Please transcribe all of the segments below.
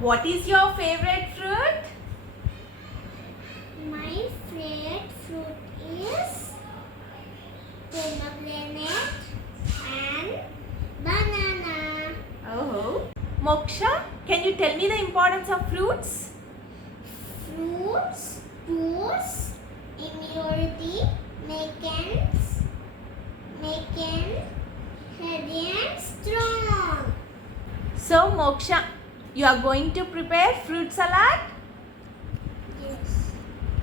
what is your favorite fruit? My favorite fruit is pomegranate and banana. Oh. Moksha, can you tell me the importance of fruits? Fruits boost immunity, making healthy and strong. So Moksha, you are going to prepare fruit salad? Yes.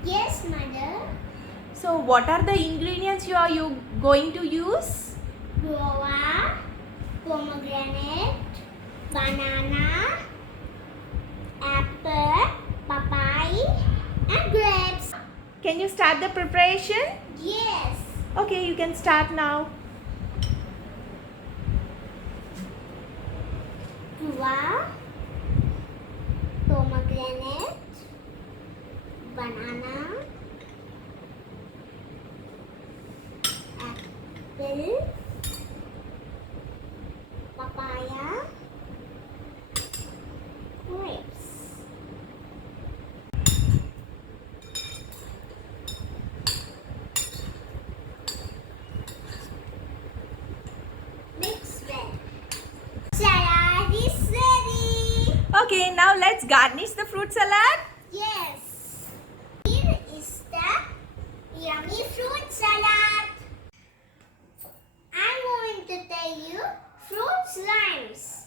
Yes, mother. So what are the ingredients you are going to use? Guava, pomegranate, banana, apple, papaya, and grapes. Can you start the preparation? Yes. Okay, you can start now. Guava, pomegranate, banana, apple, papaya, grapes. Mix well. Salad is ready. Okay, now let's garnish the fruit salad. Yes. Here is the yummy fruit salad. I'm going to tell you fruit rhymes.